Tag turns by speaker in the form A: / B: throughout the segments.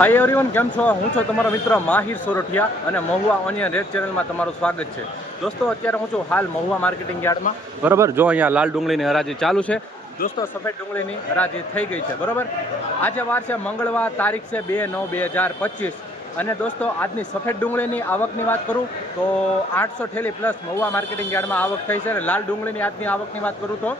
A: Hi everyone કેમ છો? હું છું તમારો મિત્ર માહિર સોરઠિયા અને મહુવા ઓનિયન રેડ ચેનલમાં તમારું સ્વાગત છે. દોસ્તો, અત્યારે હું છું હાલ મહુવા માર્કેટિંગ યાર્ડમાં. બરાબર? જો અહીંયા લાલ ડુંગળીની હરાજી ચાલુ છે. દોસ્તો, સફેદ ડુંગળીની હરાજી થઈ ગઈ છે. બરાબર? આજે વાર છે મંગળવાર, તારીખ છે બે નવ બે હજાર પચીસ. અને દોસ્તો, આજની સફેદ ડુંગળીની આવકની વાત કરું તો આઠસો ઠેલી પ્લસ મહુવા માર્કેટિંગ યાર્ડમાં આવક થઈ છે અને લાલ ડુંગળીની આજની આવકની વાત કરું તો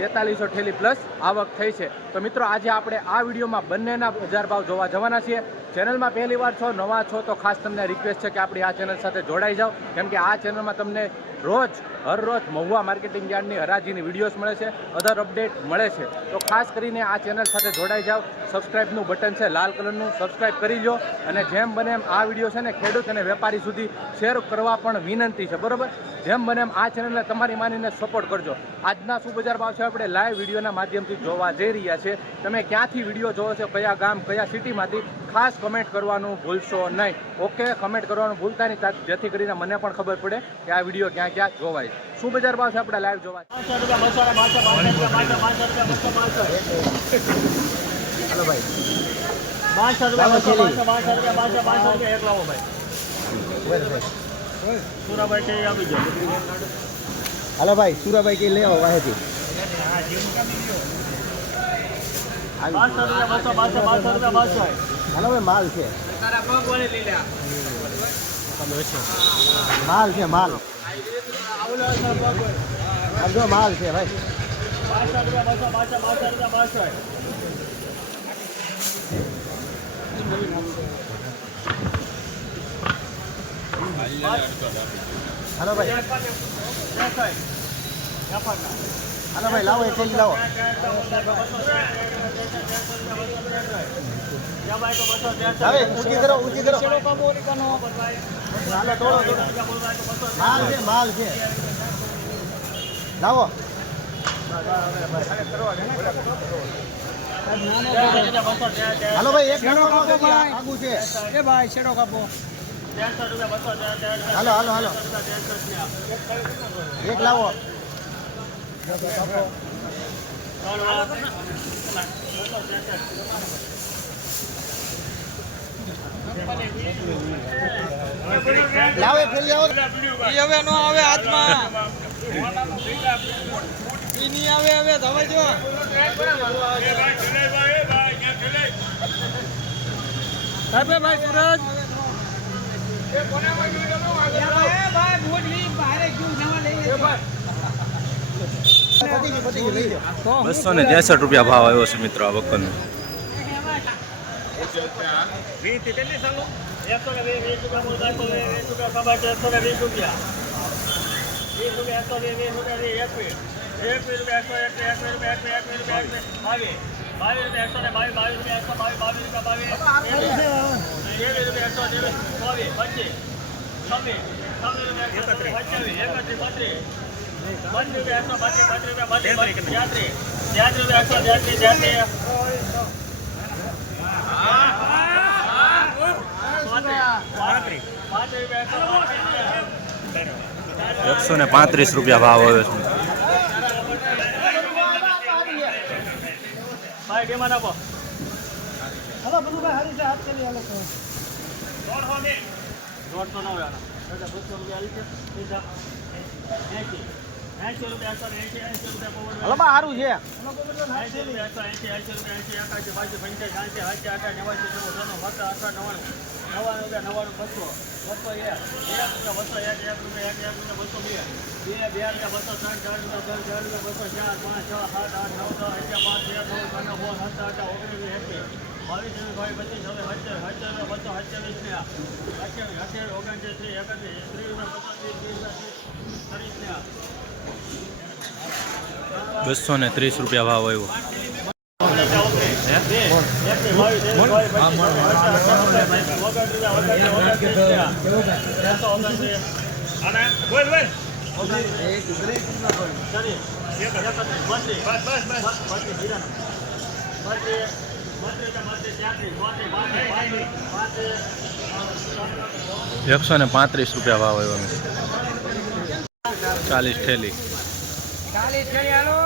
A: તેતાલીસો ઠેલી પ્લસ આવક થઈ છે. તો મિત્રો, આજે આપણે આ વિડીયોમાં બંનેના બજાર ભાવ જોવા જવાના છીએ. ચેનલમાં પહેલી વાર છો, નવા છો, તો ખાસ તમને રિક્વેસ્ટ છે કે આપણી આ ચેનલ સાથે જોડાઈ જાઓ. કેમ કે આ ચેનલમાં તમને રોજ હરરોજ મહુવા માર્કેટિંગ યાર્ડની હરાજીની વિડીયોઝ મળે છે અધર અપડેટ મળે છે. તો ખાસ કરીને આ ચેનલ સાથે જોડાઈ જાઓ. સબસ્ક્રાઇબનું બટન છે લાલ કલરનું. સબસ્ક્રાઇબ કરી લો અને જેમ બને એમ આ વીડિયો છે ને ખેડૂત અને વેપારી સુધી શેર કરવા પણ વિનંતી છે. બરોબર? જેમ બને એમ આ ચેનલને તમારી માનીને સપોર્ટ કરજો. આજના શું બજાર ભાવ છે? આપણે લાઈવ વિડીયોના માધ્યમથી જોવા જઈ રહ્યા છે. તમે ક્યાંથી વીડિયો જોવો છો કયા ગામ કયા સિટીમાંથી ખાસ કમેન્ટ કરવાનું ભૂલશો નહીં. ઓકે કમેન્ટ કરવાનું ભૂલતા નહીં જેથી કરીને મને પણ ખબર પડે કે આ વીડિયો ક્યાં ક્યાં જોવાય શું બજાર ભાવ છે આપણે લાઈવ જોવા?
B: હલો ભાઈ.
C: રૂપિયા બાસઠ રૂપિયા બાસઠ બાસઠ રૂપિયા એક લાવો ભાઈ સુરાભાઈ એ આપી
B: હાલો ભાઈ સુરાભાઈ કઈ લઈ આવો વાહેથી. હાલો ભાઈ માલ છે. માલ છે માલ. જો માલ છે ભાઈ. હાલો ભાઈ. હાલો ભાઈ લાવો એક થેલી લાવો. હવે ઊંચી કરો ઊંચી કરો. હાલો તોડો માલ છે માલ છે. લાવો. હાલો ભાઈ એક ભાઈ આગું છે.
D: એ ભાઈ છેડો કાપો.
B: હાલો હાલો હાલો. એક લાવો. લાવો થેલી લાવો.
D: ઈ હવે નો આવે હાથમાં. ઈ ની આવે હવે ધવે જો. સાહેબ ભાઈ સુરજ.
B: પતી ગયું બહાર ગયું લઈ જાઓ
A: બસો ને ત્રેસઠ રૂપિયા ભાવ આવ્યો છે મિત્રો આ વખતનો.
C: થી કેટલી ચાલુ એકસો ને વીસ વીસ રૂપિયા બોલ વીસ રૂપિયા સબાટ એકસો ને વીસ રૂપિયા વીસ રૂપિયા એકસો વીસ વીસ રૂપિયા વીસ એકવીસ એકવીસ રૂપિયા એકસો એકવીસ એકવીસ રૂપિયા એકવીસ એકવીસ રૂપિયા એકવીસ બાવીસ બાવીસ રૂપિયા એકસો ને બાવીસ બાવીસ રૂપિયા એકસો બાવીસ બાવીસ રૂપિયા બાવીસ ત્રેવીસ રૂપિયા એકસો ત્રેવીસ ચોવીસ પચીસ છવ્વીસ છવ્વીસ રૂપિયા એકસો સત્યાવીસ એકત્રીસ. એકસો બત્રીસ બત્રીસ રૂપિયા બત્રીસ તેત્રીસ તેત્રીસ રૂપિયા એકસો તેત્રીસ તેત્રીસ
A: એકસો ને પાંત્રીસ રૂપિયા ભાવ આવ્યો છે
C: ભાઈ કેમાં આપો દોઢસો નવ બસો રૂપિયા
B: હાલો બા સારું છે
C: ઓગણત્રીસ ત્રીસ એકત્રીસ ત્રીસ રૂપિયા પચાસ ત્રીસ ત્રીસ ત્રીસ ને
A: બસો ને ત્રીસ રૂપિયા ભાવ આવ્યો. એકસો ને પાંત્રીસ રૂપિયા ભાવ આવ્યો. ચાલીસ ઠેલી
D: ચાલીસ કરી હાલો.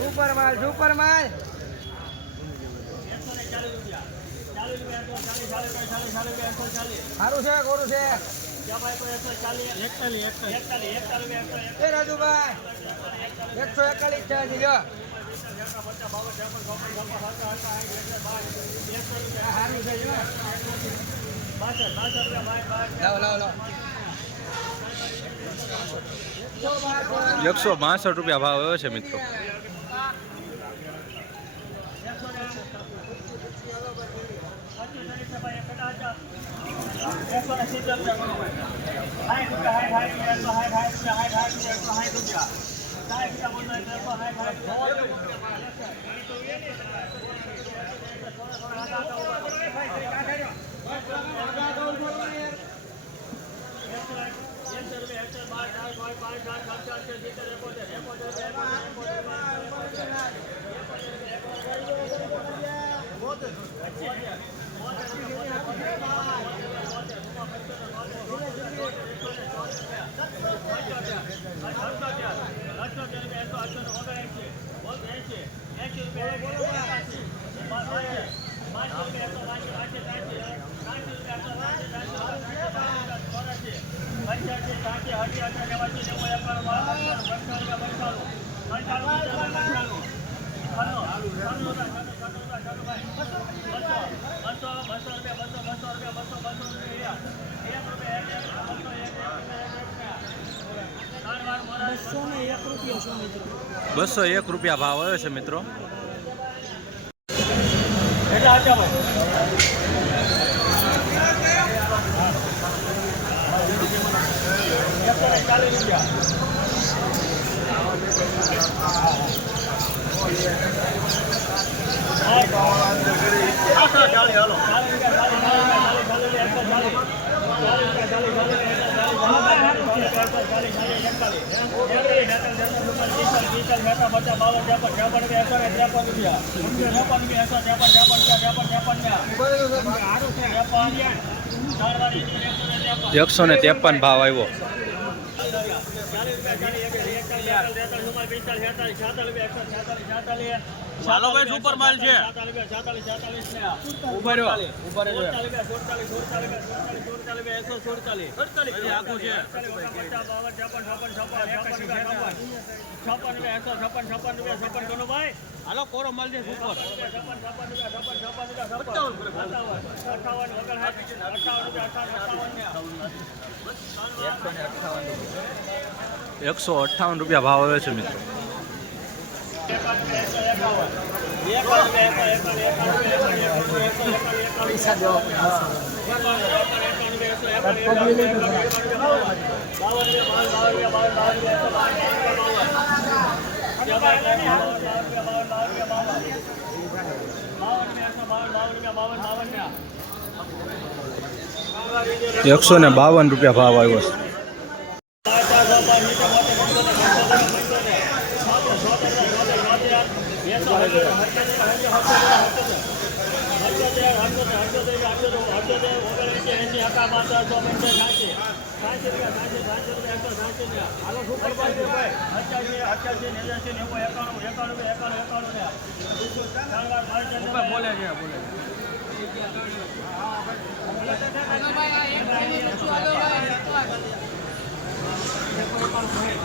D: સુપર માલ સુપર માલ સારું છે કોરું છે. એ રાજુભાઈ, એકસો એકતાલીસ છે હજી, જો. આ સારું છે લાવો લાવો લાવો.
C: એકસો બાસઠ રૂપિયા ભાવ આવ્યો છે મિત્રો. Yeah. બસો એક રૂપિયા ભાવ આવ્યો છે મિત્રો
B: ચાલી એકસો ને ત્રેપન ભાવ આવ્યો. ચાલીસ રૂપિયા ચાલીસ રૂપિયા ચાલીસ એકસો ચાલીસ ચાલીસ રૂપિયા ચાલીસ ચાલીસ ચાલીસ રૂપિયા રૂપિયા ત્રેપન રૂપિયા એકસો ત્રેપન ત્રેપન રૂપિયા ત્રેપન ત્રેપન
C: એકસો ને ત્રેપન ભાવ આવ્યો
B: ચાલો ભાઈ સુપર માલ છે. ઊભા રહ્યો ઊભા હાલો કોરો માલ છે સુપર
C: એકસો અઠ્ઠાવન રૂપિયા ભાવ આવે છે મિત્રો. એકસો ને બાવન રૂપિયા ભાવ આવ્યો છે.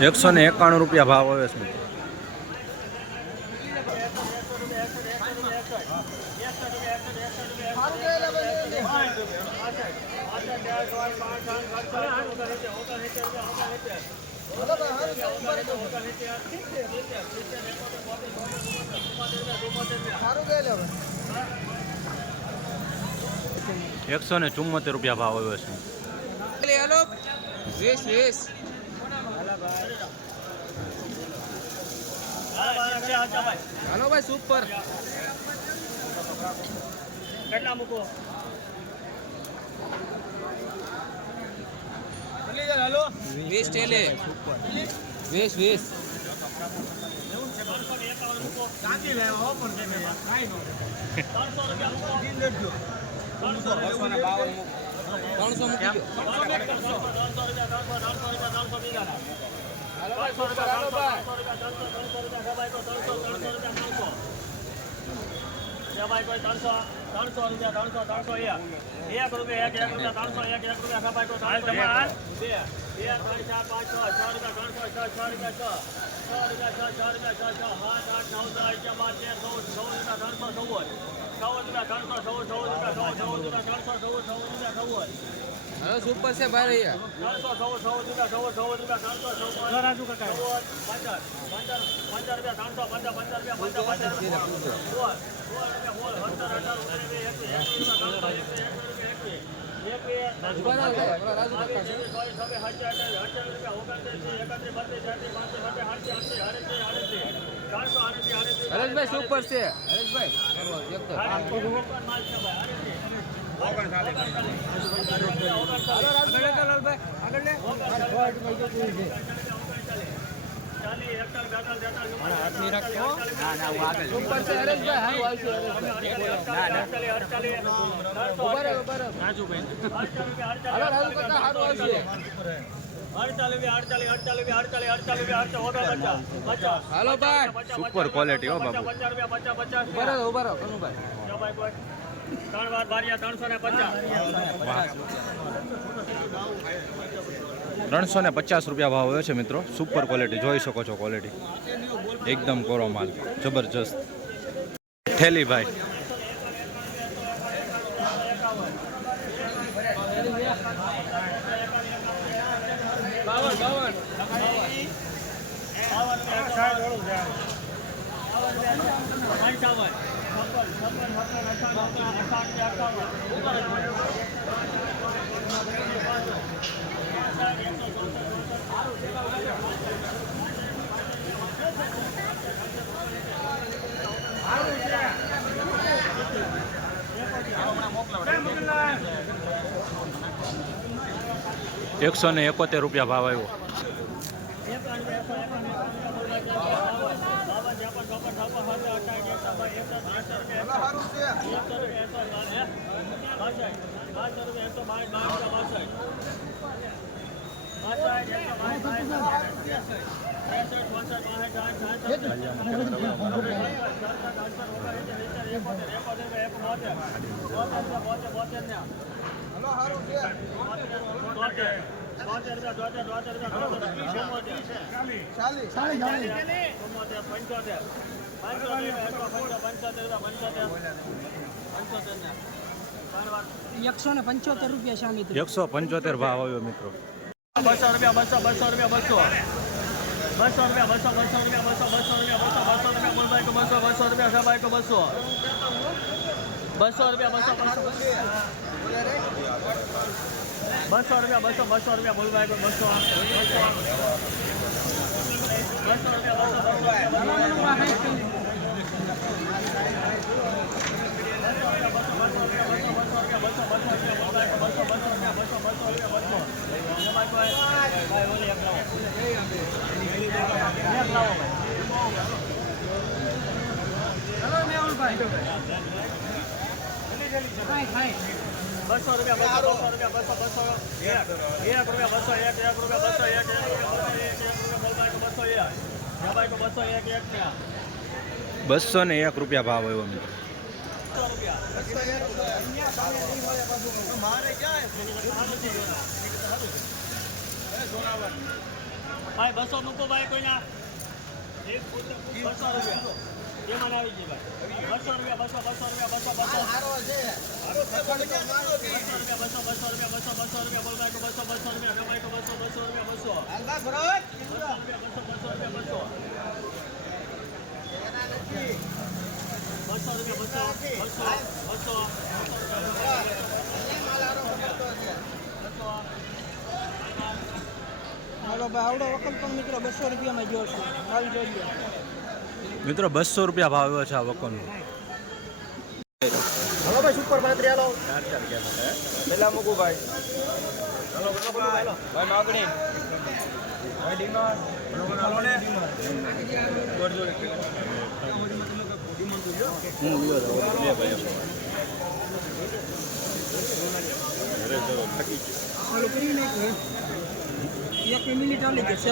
C: એકસો ને એકાણું રૂપિયા ભાવ આવ્યો છે મિત્રો.
D: સારું ગયેલો હવે
C: એકસો ને ચુમ્મોતેર રૂપિયા ભાવ આવ્યો છે.
D: હેલો. વીસ વીસ હાલો ભાઈ સુપર
B: કેટલા મૂકો
D: વીસ ટેલે. વીસ વીસ. ત્રણસો મૂકી રૂપિયા હાલો ભાઈ
C: કોઈ ત્રણસો ત્રણસો રૂપિયા ત્રણસો ત્રણસો એક. રૂપિયા એક એક રૂપિયા ત્રણસો એક એક રૂપિયા ખા ભાઈ કોઈ ત્રણસો બે બે ત્રણ ચાર પાંચ છ છ રૂપિયા ત્રણસો છ છ રૂપિયા છ. છ રૂપિયા છ છ રૂપિયા છ છ. સાત આઠ નવ દસ અગિયાર બાર તેર ચૌદ ચૌદ રૂપિયા ત્રણસો ચૌદ. ચૌદ રૂપિયા ત્રણસો ચૌદ ચૌદ રૂપિયા ચૌદ ચૌદ રૂપિયા ત્રણસો ચૌદ ચૌદ રૂપિયા ચૌદ.
D: હવે સુપર છે ભાઈ
C: આડત્રીસ
D: હરેશભાઈ સુપર છે. હરેશભાઈ
C: છે ભાઈ.
D: સુપર હારું આવશે ઊભા પચાસ હાલો હાલો
A: ક્વોલિટી હો બાબુ
D: ઊભા રહો ઊભા રહો કનુભાઈ
C: ત્રણ વાર બારિયા ત્રણસો ને પચાસ.
A: ત્રણસો ને પચાસ રૂપિયા ભાવ હોય છે મિત્રો. સુપર ક્વોલિટી જોઈ શકો છો ક્વોલિટી એકદમ કોરો માલ. જબરજસ્ત. થેલી ભાઈ. એકસો ને એકોતેર રૂપિયા ભાવ આવ્યો.
B: પંચોતેર એકસો ને પંચોતેર રૂપિયા શામી
A: એકસો પંચોતેર ભાવ આવ્યો મિત્રો
C: બસો રૂપિયા બસો બસો રૂપિયા બસો બસો રૂપિયા બસો બસો રૂપિયા બસો બસો રૂપિયા બસો બસો રૂપિયા બોલભાઈ બસો બસો રૂપિયા સભાઈ બસો બસો રૂપિયા બસો બસો બસો રૂપિયા બસો બસો રૂપિયા બોલભાઈ બસો બસો રૂપિયા બસો બસો રૂપિયા બસો બસો રૂપિયા બસો બસો એક એક રૂપિયા બસો એક એક રૂપિયા બસો એક એક બસો એક એક રૂપિયા બસો એક એક
A: બસો ને એક રૂપિયા ભાવ આવ્યો મિત્રો.
C: બસો રૂપિયા ભાઈ, બસો મૂકો ભાઈ કોઈના. બસો રૂપિયા. એમાં આવી ગઈ ભાઈ બસો રૂપિયા બસો બસો રૂપિયા બસો બસો બસો રૂપિયા બસો બસો રૂપિયા બસો બસો રૂપિયા બોલ ભાઈ બસો બસો રૂપિયા રમાઈ બસો બસો રૂપિયા બસો બસો રૂપિયા બસો બસો રૂપિયા બસો બસો રૂપિયા બસો બસો બસો
B: હાલો ભાઈ આવડો વખત પણ મિત્રો બસો રૂપિયામાં જોશો આવી જોઈએ
A: મિત્રો બસો રૂપિયા ભાવ એવો છે આ વકોનો
B: હલો ભાઈ સુપર પાત્રી હાલો
D: પેલા મૂકું ભાઈ. ભાઈ માગણી. ભાઈ
B: નાખ્યું એક મિનિટ આલી જશે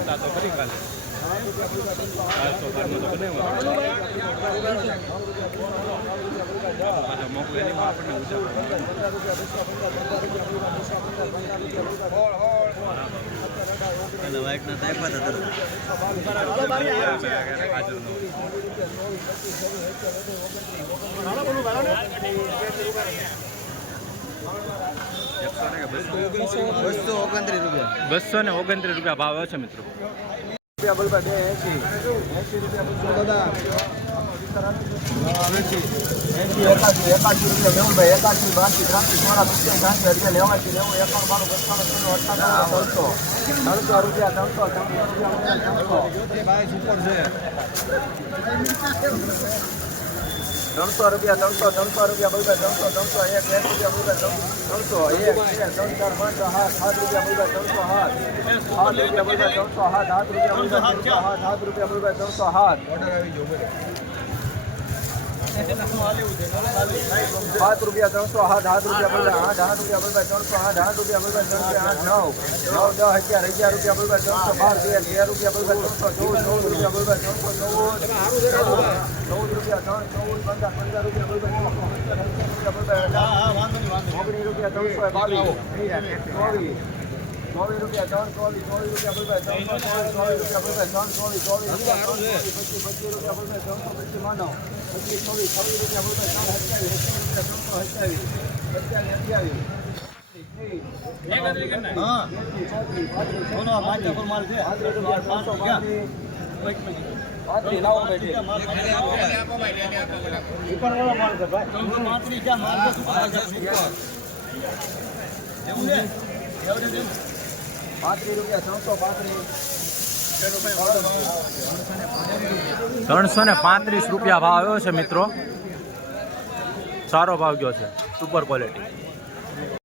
A: હતા તો કરી કાલે. નહીં આપણને ઊંચા બસો ને ઓગણત્રીસ રૂપિયા ભાવ છે મિત્રો.
E: એકાસી એકાસી રૂપિયા નેવું ભાઈ. એકાસી બાસી ત્રાસી ચોરા પિસ્તાલીસ સાઠી અગિયાર નેવાસી નેવું એકાણું બાણું પંચાણું છન્નું અઠ્ઠાણું ત્રણસો. ત્રણસો રૂપિયા, ત્રણસો ત્રણસો ત્રણસો. રૂપિયા ત્રણસો ત્રણસો રૂપિયા બોલભાઈ ત્રણસો ત્રણસો એક એક રૂપિયા બોલભાઈ ત્રણસો એક બે ત્રણ ચાર પાંચ સાત સાત રૂપિયા બોલભાઈ ત્રણસો સાત સાત રૂપિયા બોલભાઈ ત્રણસો સાત સાત રૂપિયા બોલભાઈ ત્રણસો સાત સાત રૂપિયા બોલભાઈ ત્રણસો સાત સાત રૂપિયા ત્રણસો આઠ આઠ રૂપિયા બોલભાઈ આઠ આઠ રૂપિયા બોલભાઈ ત્રણસો આઠ આઠ રૂપિયા બોલભાઈ ત્રણસો આઠ નવ નવ દસ અગિયાર અગિયાર રૂપિયા બોલભાઈ ત્રણસો બાર તેર તેર રૂપિયા બોલભાઈ ત્રણસો ચૌદ ચૌદ રૂપિયા બોલભાઈ ત્રણસો ચૌદ ચૌદ રૂપિયા ત્રણ ચૌદ પંદર પંદર રૂપિયા ઓગણીસ રૂપિયા ત્રણસો બાવીસ. ચોવીસ. રૂપિયા ત્રણ ચોવીસ ચોવીસ રૂપિયા ત્રણસો ચોવીસ ચોવીસ રૂપિયા ત્રણ ચોવીસ ચોવીસ પચીસ પચીસ રૂપિયા બોલભાઈ ત્રણસો પચીસ માનો. પચીસ ચોવીસ છવ્વીસ રૂપિયા બોલભાઈ ત્રણ સત્યાવીસ ત્રણસો સત્યાવીસ. સત્યાવીસ અઠ્યાવીસ. પાંત્રીસ
A: ત્રણસો ને પાંત્રીસ રૂપિયા ભાવ આવ્યો છે મિત્રો. સારો ભાવ ગયો છે. Super quality